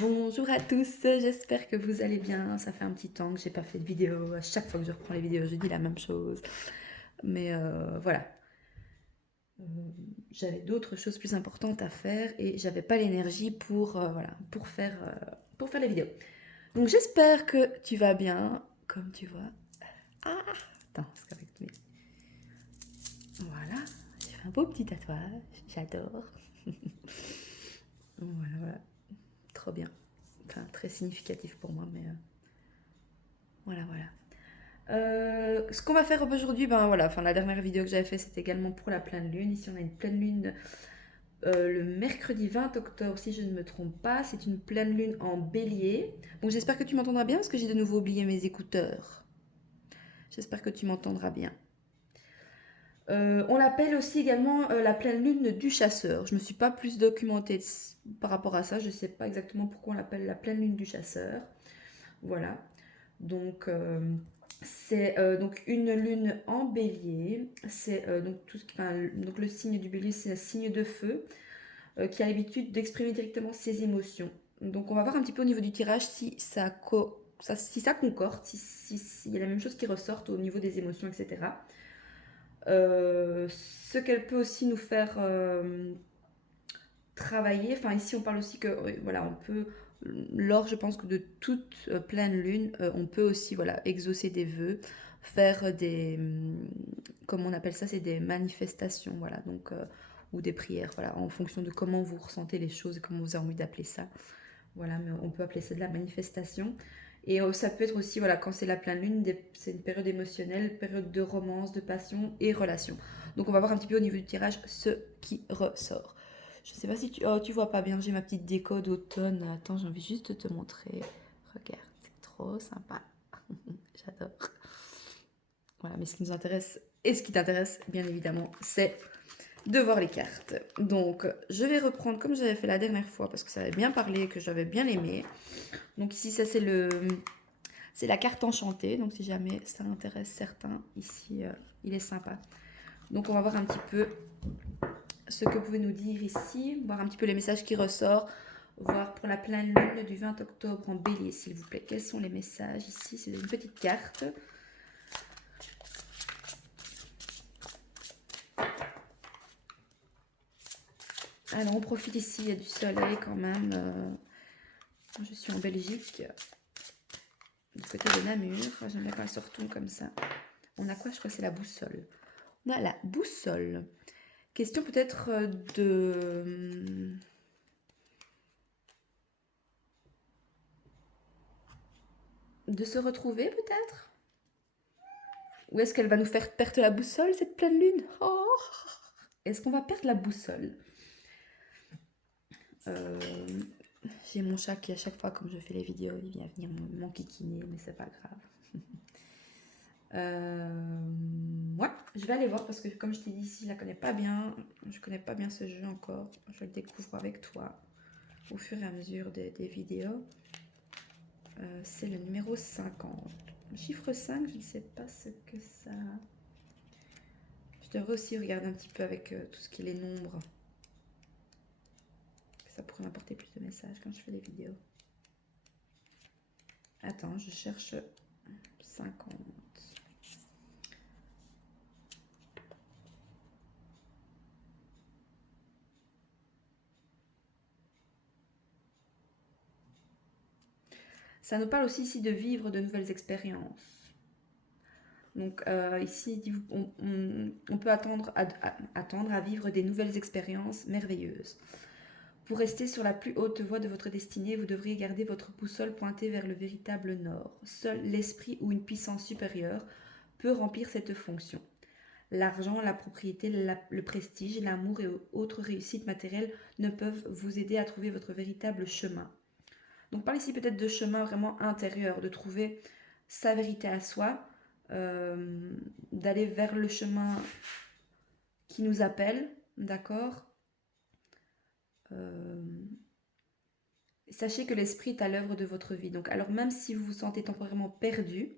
Bonjour à tous, j'espère que vous allez bien. Ça fait un petit temps que j'ai pas fait de vidéo. À chaque fois que je reprends les vidéos, je dis la même chose. Mais voilà. Euh, J'avais d'autres choses plus importantes à faire et j'avais pas l'énergie pour, voilà, pour faire les vidéos. Donc j'espère que tu vas bien, comme tu vois. Ah, attends, parce qu'avec mes... Voilà, j'ai fait un beau petit tatouage, j'adore. Voilà, voilà, trop bien. Enfin, très significatif pour moi, mais voilà, voilà. Ce qu'on va faire aujourd'hui, ben voilà, enfin la dernière vidéo que j'avais fait c'était également pour la pleine lune. Ici on a une pleine lune le mercredi 20 octobre si je ne me trompe pas. C'est une pleine lune en bélier. Donc j'espère que tu m'entendras bien parce que j'ai de nouveau oublié mes écouteurs. J'espère que tu m'entendras bien. On l'appelle aussi également la pleine lune du chasseur. Je ne me suis pas plus documentée par rapport à ça. Je ne sais pas exactement pourquoi on l'appelle la pleine lune du chasseur. Voilà. Donc, c'est donc une lune en bélier. C'est donc tout ce qui, enfin, donc le signe du bélier, c'est un signe de feu qui a l'habitude d'exprimer directement ses émotions. Donc, on va voir un petit peu au niveau du tirage si si ça concorde, s'il y a la même chose qui ressortent au niveau des émotions, etc. Ce qu'elle peut aussi nous faire travailler. Enfin, ici, on parle aussi que, voilà, on peut, lors, je pense que de toute pleine lune, on peut aussi, voilà, exaucer des vœux, faire des, comment on appelle ça, c'est des manifestations, voilà, donc, ou des prières, voilà, en fonction de comment vous ressentez les choses et comment vous avez envie d'appeler ça. Voilà, mais on peut appeler ça de la manifestation. Et ça peut être aussi, voilà, quand c'est la pleine lune, c'est une période émotionnelle, période de romance, de passion et relation. Donc on va voir un petit peu au niveau du tirage ce qui ressort. Je sais pas si tu... Oh, tu vois pas bien, j'ai ma petite déco d'automne. Attends, j'ai envie juste de te montrer. Regarde, c'est trop sympa. J'adore. Voilà, mais ce qui nous intéresse et ce qui t'intéresse, bien évidemment, c'est de voir les cartes. Donc, je vais reprendre comme j'avais fait la dernière fois parce que ça avait bien parlé, que j'avais bien aimé. Donc ici, ça c'est la carte enchantée. Donc si jamais ça intéresse certains, ici, il est sympa. Donc on va voir un petit peu ce que vous pouvez nous dire ici, voir un petit peu les messages qui ressortent, voir pour la pleine lune du 20 octobre en bélier, s'il vous plaît. Quels sont les messages ici? C'est une petite carte. Alors on profite ici, il y a du soleil quand même. Je suis en Belgique, du côté de Namur. J'aime bien quand elle se retourne comme ça. On a quoi? Je crois que c'est la boussole. On a la boussole. Question peut-être de se retrouver peut-être. Ou est-ce qu'elle va nous faire perdre la boussole cette pleine lune? Oh, est-ce qu'on va perdre la boussole? Euh, J'ai mon chat qui à chaque fois comme je fais les vidéos, il vient venir m'enquiquiner, mais c'est pas grave. Ouais, je vais aller voir parce que comme je t'ai dit ici, je la connais pas bien. Je connais pas bien ce jeu encore. Je le découvre avec toi au fur et à mesure des vidéos. C'est le numéro 50. Le chiffre 5, je ne sais pas ce que ça... Je devrais aussi regarder un petit peu avec tout ce qui est les nombres. Ça pourrait m'apporter plus de messages quand je fais les vidéos. Attends, je cherche 50. Ça nous parle aussi ici de vivre de nouvelles expériences. Donc ici, on peut attendre à vivre des nouvelles expériences merveilleuses. Pour rester sur la plus haute voie de votre destinée, vous devriez garder votre boussole pointée vers le véritable nord. Seul l'esprit ou une puissance supérieure peut remplir cette fonction. L'argent, la propriété, le prestige, l'amour et autres réussites matérielles ne peuvent vous aider à trouver votre véritable chemin. Donc parle ici peut-être de chemin vraiment intérieur, de trouver sa vérité à soi, d'aller vers le chemin qui nous appelle, d'accord. euh, Sachez que l'esprit est à l'œuvre de votre vie. Donc alors même si vous vous sentez temporairement perdu,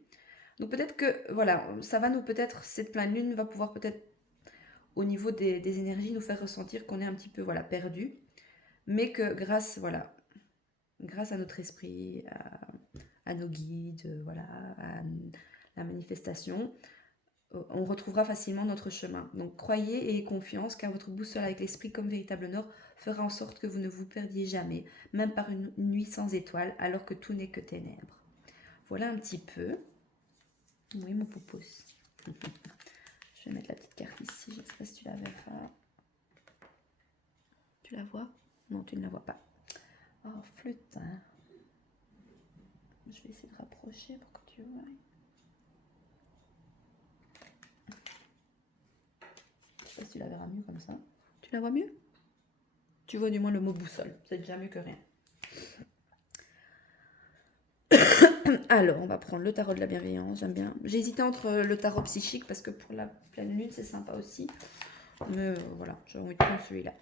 donc peut-être que voilà, ça va nous peut-être, cette pleine lune va pouvoir peut-être au niveau des énergies nous faire ressentir qu'on est un petit peu voilà perdu, mais que grâce voilà grâce à notre esprit, à nos guides, voilà, à la manifestation, on retrouvera facilement notre chemin. Donc croyez et ayez confiance car votre boussole avec l'esprit comme véritable nord fera en sorte que vous ne vous perdiez jamais, même par une nuit sans étoiles, alors que tout n'est que ténèbres. Voilà un petit peu. Oui, mon poupousse. Je vais mettre la petite carte ici, je ne sais pas si tu la verras. Tu la vois? Non, tu ne la vois pas. Oh, flûte, hein. Je vais essayer de rapprocher pour que tu vois. Je sais pas si tu la verras mieux comme ça. Tu la vois mieux? Tu vois du moins le mot boussole, c'est déjà mieux que rien. Alors, on va prendre le tarot de la bienveillance, j'aime bien. J'ai hésité entre le tarot psychique parce que pour la pleine lune, c'est sympa aussi. Mais voilà, j'ai envie de prendre celui-là.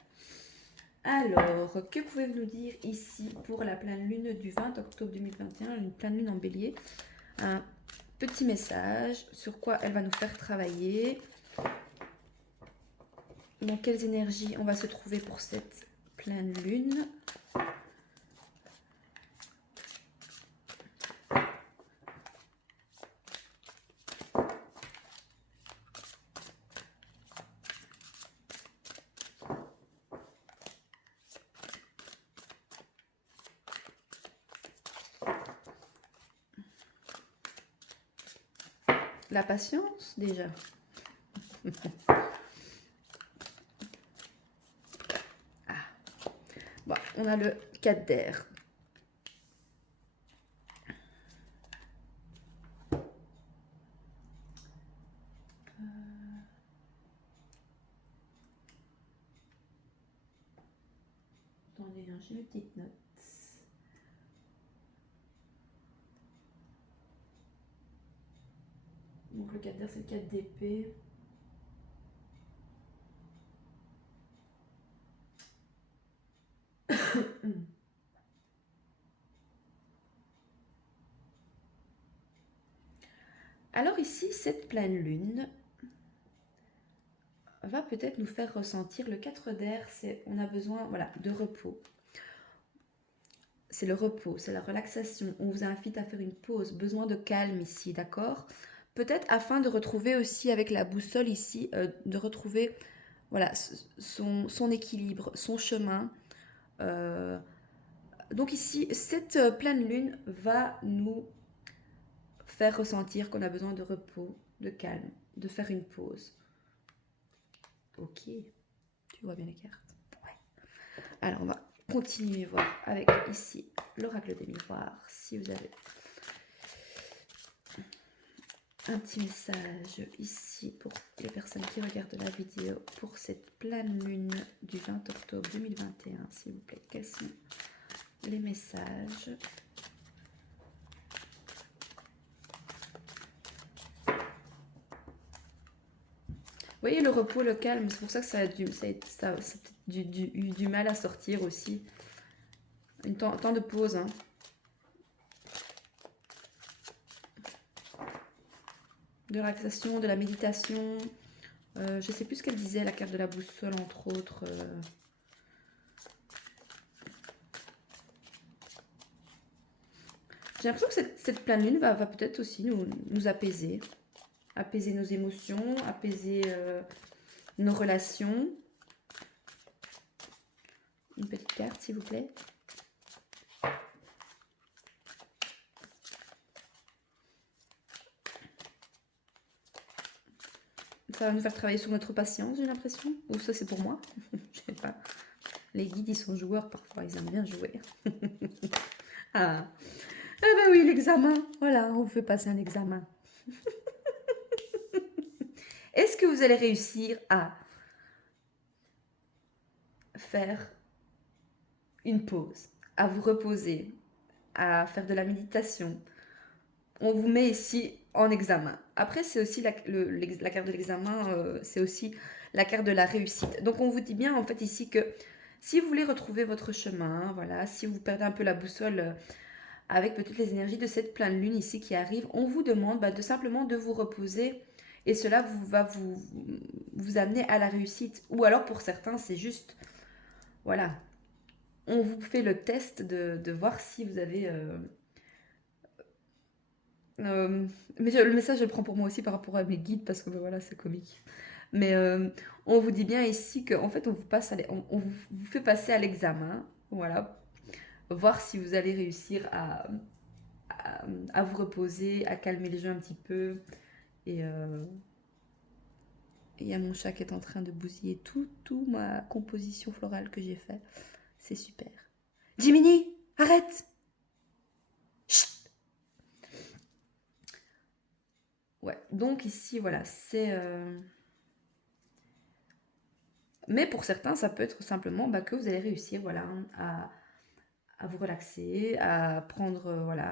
Alors, que pouvez-vous nous dire ici pour la pleine lune du 20 octobre 2021, une pleine lune en bélier? Un petit message sur quoi elle va nous faire travailler. Dans quelles énergies on va se trouver pour cette pleine lune? La patience, déjà. Ah. Bon, on a le 4 d'air. Attendez, j'ai mes petites notes. Donc le 4 d'air, c'est le 4 d'épée. Alors ici, cette pleine lune va peut-être nous faire ressentir le 4 d'air, c'est on a besoin de repos. C'est le repos, c'est la relaxation. On vous invite à faire une pause, besoin de calme ici, d'accord? Peut-être afin de retrouver aussi avec la boussole ici, de retrouver son équilibre, son chemin. Donc ici, cette pleine lune va nous faire ressentir qu'on a besoin de repos, de calme, de faire une pause. Ok, tu vois bien les cartes? Ouais. Alors on va continuer voir avec ici l'oracle des miroirs. Si vous avez un petit message ici pour les personnes qui regardent la vidéo pour cette pleine lune du 20 octobre 2021, s'il vous plaît. Quels sont les messages? Vous voyez, le repos, le calme, c'est pour ça que ça a eu du mal à sortir aussi. Un temps de pause. Hein. De relaxation, de la méditation. Je ne sais plus ce qu'elle disait, la carte de la boussole, entre autres. J'ai l'impression que cette pleine lune va peut-être aussi nous apaiser. Apaiser nos émotions, apaiser nos relations. Une petite carte, s'il vous plaît. Ça va nous faire travailler sur notre patience, j'ai l'impression. Ou ça, c'est pour moi. Je sais pas. Les guides, ils sont joueurs parfois. Ils aiment bien jouer. Ah ben oui, l'examen. Voilà, on vous fait passer un examen. Est-ce que vous allez réussir à faire une pause, à vous reposer, à faire de la méditation? On vous met ici en examen. Après, c'est aussi la carte de l'examen, c'est aussi la carte de la réussite. Donc, on vous dit bien, en fait, ici que si vous voulez retrouver votre chemin, voilà, si vous perdez un peu la boussole avec peut-être les énergies de cette pleine lune ici qui arrive, on vous demande de simplement de vous reposer et cela va vous amener à la réussite. Ou alors, pour certains, c'est juste, voilà, on vous fait le test de voir si vous avez... mais le message, je le prends pour moi aussi par rapport à mes guides, parce que ben voilà, c'est comique. Mais on vous dit bien ici qu'en fait, on vous, passe on vous fait passer à l'examen, voilà, voir si vous allez réussir à vous reposer, à calmer les jeux un petit peu. Et il y a mon chat qui est en train de bousiller tout ma composition florale que j'ai fait. C'est super. Jiminy, arrête! Chut! Ouais, donc ici, voilà, c'est... Mais pour certains, ça peut être simplement bah, que vous allez réussir, voilà, à vous relaxer, à prendre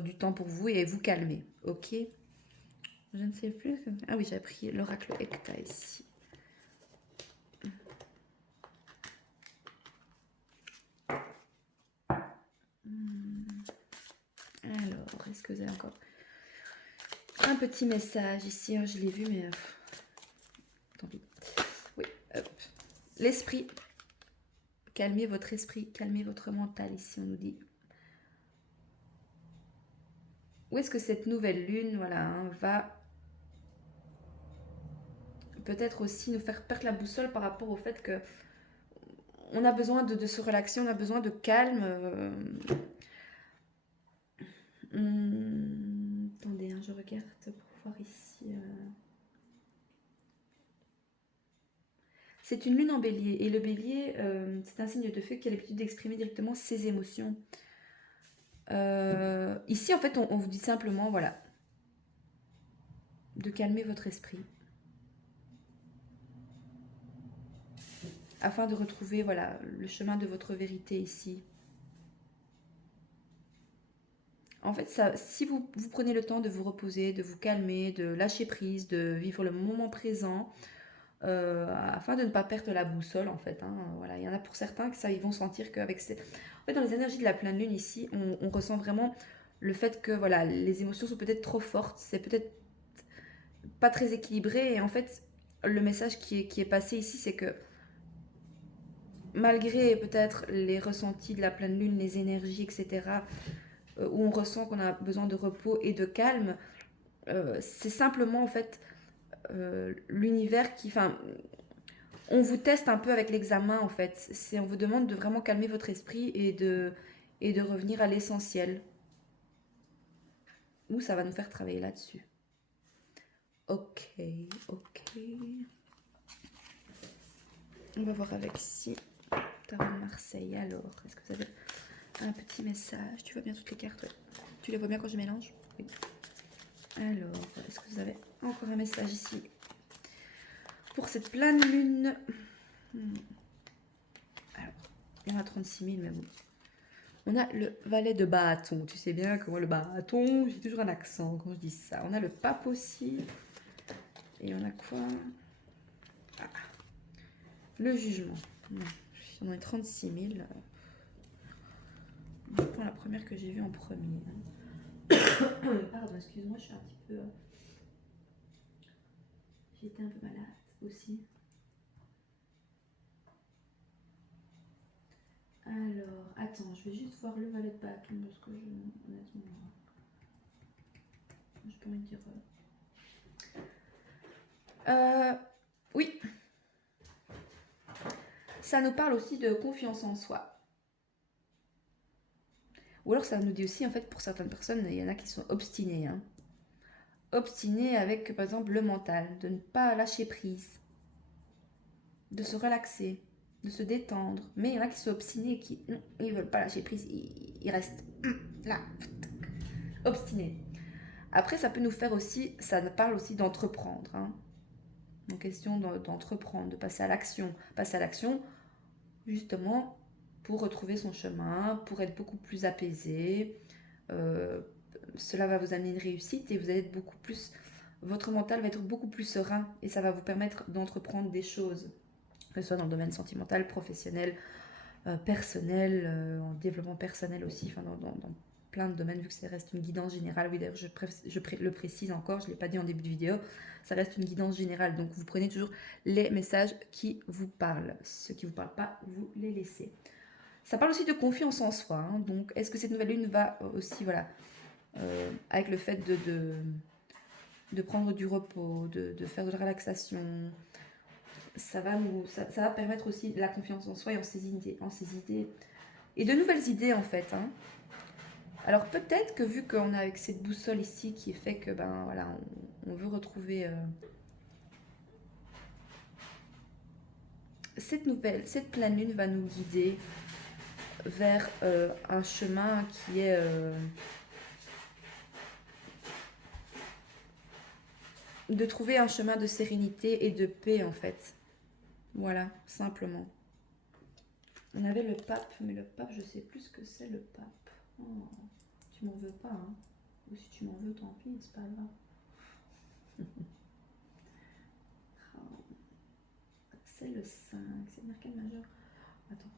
du temps pour vous et vous calmer, ok? Je ne sais plus... Ah oui, j'ai pris l'oracle Hecta ici. Alors, est-ce que vous avez encore un petit message ici? Je l'ai vu, mais tant pis. Oui, hop. L'esprit. Calmez votre esprit, calmez votre mental ici, on nous dit. Où est-ce que cette nouvelle lune, voilà, hein, va peut-être aussi nous faire perdre la boussole par rapport au fait que on a besoin de se relaxer, on a besoin de calme. Attendez, hein, je regarde pour voir ici. C'est une lune en bélier. Et le bélier, c'est un signe de feu qui a l'habitude d'exprimer directement ses émotions. Ici, en fait, on vous dit simplement, voilà, de calmer votre esprit. Afin de retrouver, voilà, le chemin de votre vérité ici. En fait, ça, si vous prenez le temps de vous reposer, de vous calmer, de lâcher prise, de vivre le moment présent, afin de ne pas perdre la boussole, en fait. Hein, voilà, il y en a pour certains que ça, ils vont sentir qu'avec ces... En fait, dans les énergies de la pleine lune ici, on ressent vraiment le fait que voilà, les émotions sont peut-être trop fortes, c'est peut-être pas très équilibré. Et en fait, le message qui est passé ici, c'est que malgré peut-être les ressentis de la pleine lune, les énergies, etc., où on ressent qu'on a besoin de repos et de calme, c'est simplement en fait l'univers qui... Enfin, on vous teste un peu avec l'examen en fait. On vous demande de vraiment calmer votre esprit et de revenir à l'essentiel. Ou ça va nous faire travailler là-dessus. Ok, ok. On va voir avec si Tarot de Marseille. Alors, est-ce que vous avez un petit message? Tu vois bien toutes les cartes? Ouais. Tu les vois bien quand je mélange? Oui. Alors, est-ce que vous avez encore un message ici pour cette pleine lune? Alors, il y en a 36 000, mais bon. On a le valet de bâton. Tu sais bien que moi, le bâton, j'ai toujours un accent quand je dis ça. On a le pape aussi. Et on a quoi? Ah, le jugement. Non, on a 36 000. Je prends la première que j'ai vue en premier. Pardon, excuse-moi, je suis un petit peu... J'étais un peu malade aussi. Alors, attends, je vais juste voir le valet de bâton parce que honnêtement, je peux envie de dire... Oui, ça nous parle aussi de confiance en soi. Ou alors ça nous dit aussi, en fait, pour certaines personnes, il y en a qui sont obstinés. Hein. Obstinés avec, par exemple, le mental, de ne pas lâcher prise, de se relaxer, de se détendre. Mais il y en a qui sont obstinés et qui ne veulent pas lâcher prise, ils restent là, obstinés. Après, ça peut nous faire aussi, ça parle aussi d'entreprendre. Hein. En question d'entreprendre, de passer à l'action. Passer à l'action, justement, pour retrouver son chemin, pour être beaucoup plus apaisé. Cela va vous amener une réussite et vous allez être beaucoup plus... Votre mental va être beaucoup plus serein et ça va vous permettre d'entreprendre des choses, que ce soit dans le domaine sentimental, professionnel, personnel, en développement personnel aussi, enfin plein de domaines, vu que ça reste une guidance générale. Oui, d'ailleurs, le précise encore, je ne l'ai pas dit en début de vidéo, ça reste une guidance générale. Donc, vous prenez toujours les messages qui vous parlent. Ceux qui ne vous parlent pas, vous les laissez. Ça parle aussi de confiance en soi. Hein. Donc, est-ce que cette nouvelle lune va aussi, voilà, avec le fait de prendre du repos, de faire de la relaxation, ça va permettre aussi de la confiance en soi et en ses idées et de nouvelles idées en fait. Hein. Alors peut-être que vu qu'on a avec cette boussole ici qui est fait que ben voilà, on veut retrouver cette pleine lune va nous guider vers un chemin qui est de trouver un chemin de sérénité et de paix en fait. Voilà, simplement. On avait le pape, mais le pape, je sais plus ce que c'est le pape. Oh, tu m'en veux pas, hein. Ou si tu m'en veux, tant pis, c'est pas grave. C'est le 5, c'est marqué majeur. Attends.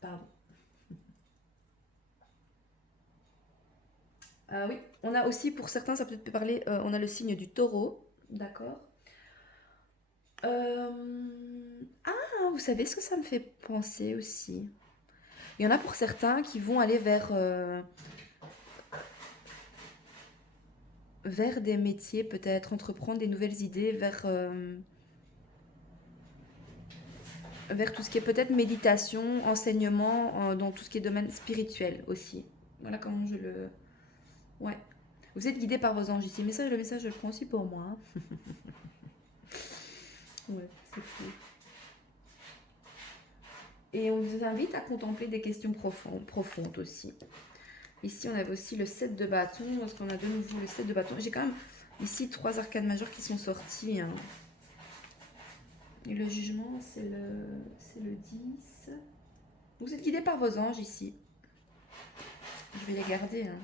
Pardon. Oui, on a aussi, pour certains, ça peut parler, on a le signe du taureau, d'accord. Ah, vous savez ce que ça me fait penser aussi. Il y en a pour certains qui vont aller vers des métiers, peut-être entreprendre des nouvelles idées, vers tout ce qui est peut-être méditation, enseignement, dans tout ce qui est domaine spirituel aussi. Voilà comment je le... Ouais. Vous êtes guidé par vos anges ici. Le message, je le prends aussi pour moi. Hein. Ouais, c'est fou. Et on vous invite à contempler des questions profondes aussi. Ici, on avait aussi le 7 de bâton. Parce qu'on a de nouveau le 7 de bâton. J'ai quand même ici 3 arcades majeures qui sont sorties. Hein. Et le jugement, c'est le 10. Vous êtes guidé par vos anges ici. Je vais les garder. Hein.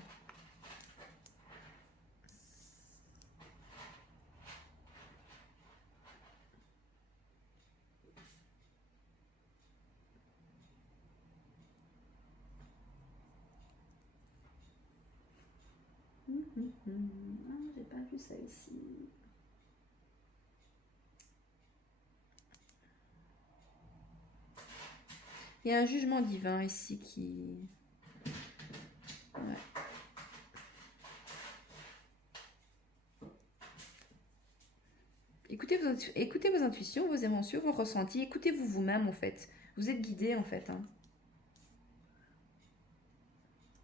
Ah, j'ai pas vu ça ici. Il y a un jugement divin ici qui... Ouais. Écoutez vos intuitions, vos émotions, vos ressentis. Écoutez-vous vous-même en fait. Vous êtes guidé en fait. Hein.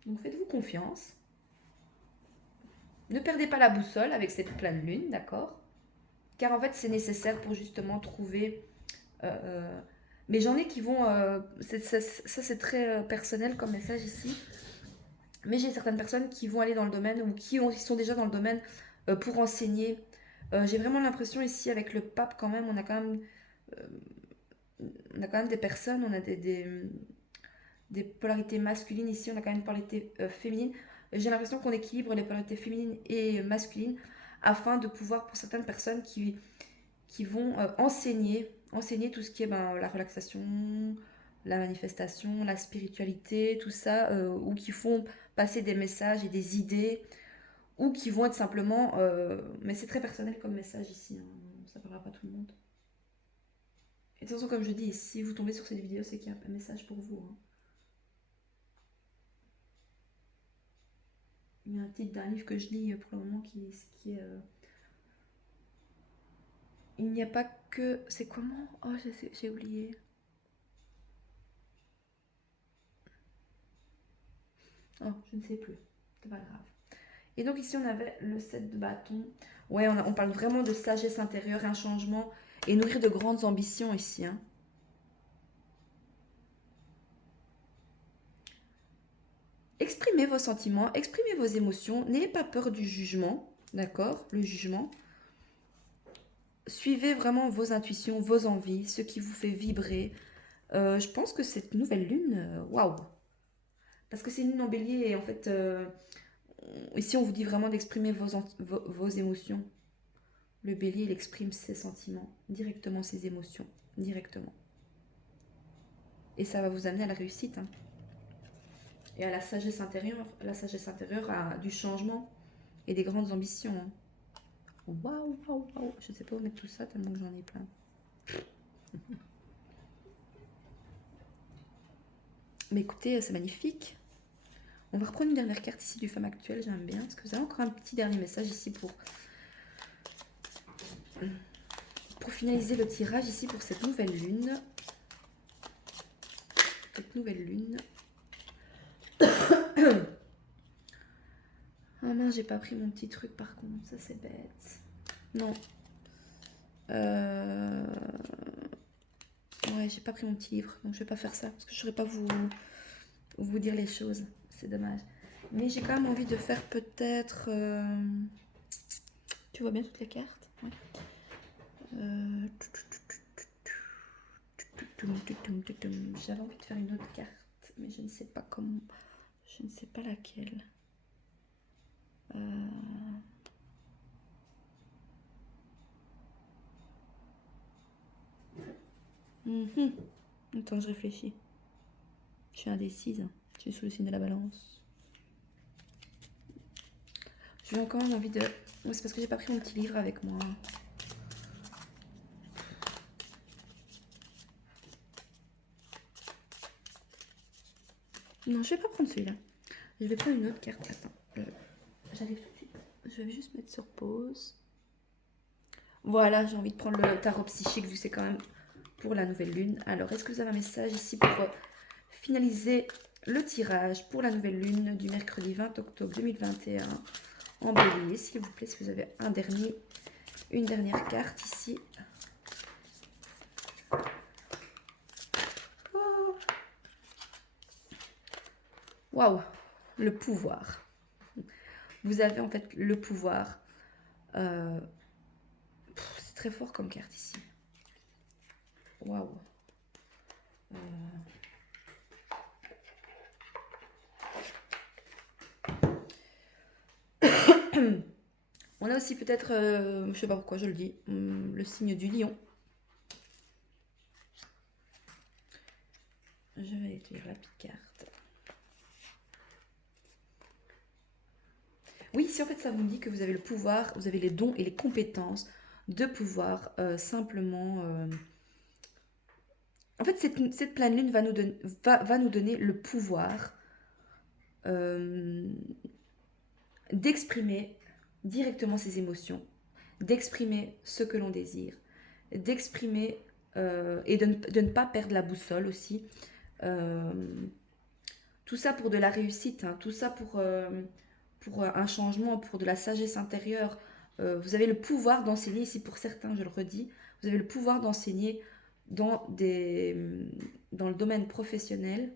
Donc faites-vous confiance. Ne perdez pas la boussole avec cette pleine lune, d'accord? Car en fait c'est nécessaire pour justement trouver... mais j'en ai qui vont... ça c'est très personnel comme message ici. Mais j'ai certaines personnes qui vont aller dans le domaine ou qui sont déjà dans le domaine pour enseigner. J'ai vraiment l'impression ici avec le pape quand même, euh, on a quand même des personnes, on a des polarités masculines ici, on a quand même une polarité féminine. J'ai l'impression qu'on équilibre les polarités féminines et masculines afin de pouvoir, pour certaines personnes qui vont enseigner tout ce qui est la relaxation, la manifestation, la spiritualité, tout ça, ou qui font passer des messages et des idées, ou qui vont être simplement... mais c'est très personnel comme message ici, hein, ça ne parlera pas tout le monde. Et de toute façon, comme je dis, si vous tombez sur cette vidéo, c'est qu'il y a un message pour vous. Hein. Il y a un titre d'un livre que je lis pour le moment qui est... Il n'y a pas que... C'est comment? Oh, j'ai oublié. Oh, je ne sais plus. C'est pas grave. Et donc ici, on avait le 7 de bâton. Ouais, on parle vraiment de sagesse intérieure, un changement et nourrir de grandes ambitions ici. Hein. Exprimez vos sentiments, exprimez vos émotions. N'ayez pas peur du jugement, d'accord? Le jugement. Suivez vraiment vos intuitions, vos envies, ce qui vous fait vibrer. Je pense que cette nouvelle lune, waouh! Parce que c'est une lune en bélier et en fait, ici on vous dit vraiment d'exprimer vos émotions. Le bélier, il exprime ses sentiments, directement ses émotions, directement. Et ça va vous amener à la réussite. Hein. Et à la sagesse intérieure a du changement et des grandes ambitions. Hein. Waouh, waouh, waouh. Je ne sais pas où mettre tout ça tellement que j'en ai plein. Mais écoutez, c'est magnifique. On va reprendre une dernière carte ici du femme actuelle, j'aime bien. Parce que vous avez encore un petit dernier message ici pour finaliser le tirage ici pour cette nouvelle lune. Cette nouvelle lune. Oh mince, j'ai pas pris mon petit truc par contre, ça c'est bête. Non. Ouais, j'ai pas pris mon petit livre, donc je vais pas faire ça. Parce que je saurais pas vous dire les choses. C'est dommage. Mais j'ai quand même envie de faire peut-être... Tu vois bien toutes les cartes? Ouais. J'avais envie de faire une autre carte, mais je ne sais pas comment. Je ne sais pas laquelle. Attends, je réfléchis. Je suis indécise. Je suis sous le signe de la balance. J'ai quand même envie de... C'est parce que j'ai pas pris mon petit livre avec moi. Non, je vais pas prendre celui-là. Je vais prendre une autre carte. Attends, j'arrive tout de suite. Je vais juste mettre sur pause. Voilà, j'ai envie de prendre le tarot psychique vu que c'est quand même pour la nouvelle lune. Alors, est-ce que vous avez un message ici pour finaliser le tirage pour la nouvelle lune du mercredi 20 octobre 2021 en bélier, s'il vous plaît, si vous avez une dernière carte ici. Waouh, le pouvoir. Vous avez en fait le pouvoir. C'est très fort comme carte ici. Waouh. On a aussi peut-être, je sais pas pourquoi je le dis, le signe du lion. Je vais lire la petite carte. Oui, si en fait ça vous dit que vous avez le pouvoir, vous avez les dons et les compétences de pouvoir simplement... En fait, cette pleine lune va nous donner le pouvoir d'exprimer directement ses émotions, d'exprimer ce que l'on désire, d'exprimer et de ne pas perdre la boussole aussi. Tout ça pour de la réussite, hein, tout ça pour un changement, pour de la sagesse intérieure. Vous avez le pouvoir d'enseigner, ici pour certains, je le redis, vous avez le pouvoir d'enseigner dans le domaine professionnel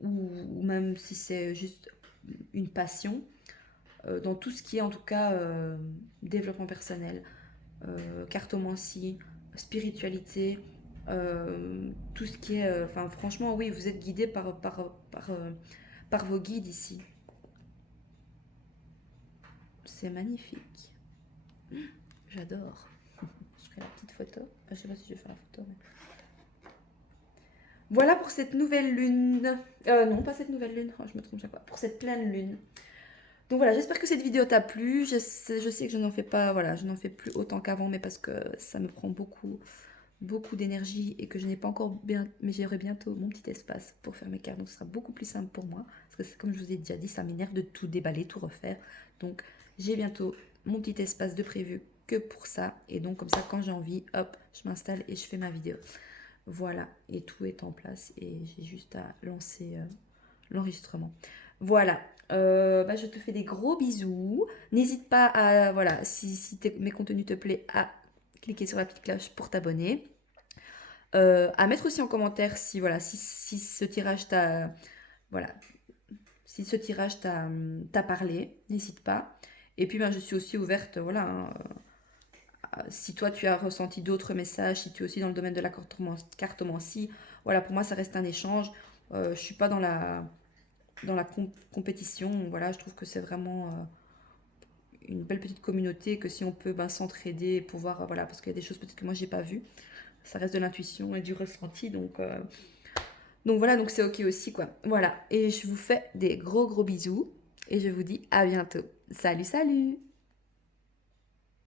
ou même si c'est juste une passion, dans tout ce qui est en tout cas développement personnel, cartomancie, spiritualité, tout ce qui est... Enfin franchement oui, vous êtes guidé par vos guides ici. C'est magnifique. J'adore. Je ferai la petite photo. Enfin, je sais pas si je vais faire la photo. Mais... Voilà pour cette nouvelle lune. Non, pas cette nouvelle lune. Oh, je me trompe chaque fois. Pour cette pleine lune. Donc voilà, j'espère que cette vidéo t'a plu. Je sais que je n'en fais pas, voilà, je n'en fais plus autant qu'avant, mais parce que ça me prend beaucoup d'énergie et que je n'ai pas encore bien, mais j'aurai bientôt mon petit espace pour faire mes cartes. Donc ce sera beaucoup plus simple pour moi. Parce que comme je vous ai déjà dit, ça m'énerve de tout déballer, tout refaire. Donc j'ai bientôt mon petit espace de prévu que pour ça. Et donc comme ça, quand j'ai envie, hop, je m'installe et je fais ma vidéo. Voilà, et tout est en place et j'ai juste à lancer l'enregistrement. Voilà, je te fais des gros bisous. N'hésite pas à, voilà, si mes contenus te plaisent, à cliquer sur la petite cloche pour t'abonner. À mettre aussi en commentaire si, voilà, si ce tirage t'a, voilà, si ce tirage t'a parlé, n'hésite pas. Et puis, je suis aussi ouverte, voilà, hein, si toi tu as ressenti d'autres messages, si tu es aussi dans le domaine de la cartomancie, voilà, pour moi ça reste un échange. Je suis pas dans la compétition, voilà, je trouve que c'est vraiment une belle petite communauté, que si on peut s'entraider et pouvoir, voilà, parce qu'il y a des choses peut-être que moi j'ai pas vues, ça reste de l'intuition et du ressenti, donc Donc voilà, donc c'est ok aussi, quoi. Voilà, et je vous fais des gros gros bisous et je vous dis à bientôt. Salut, salut!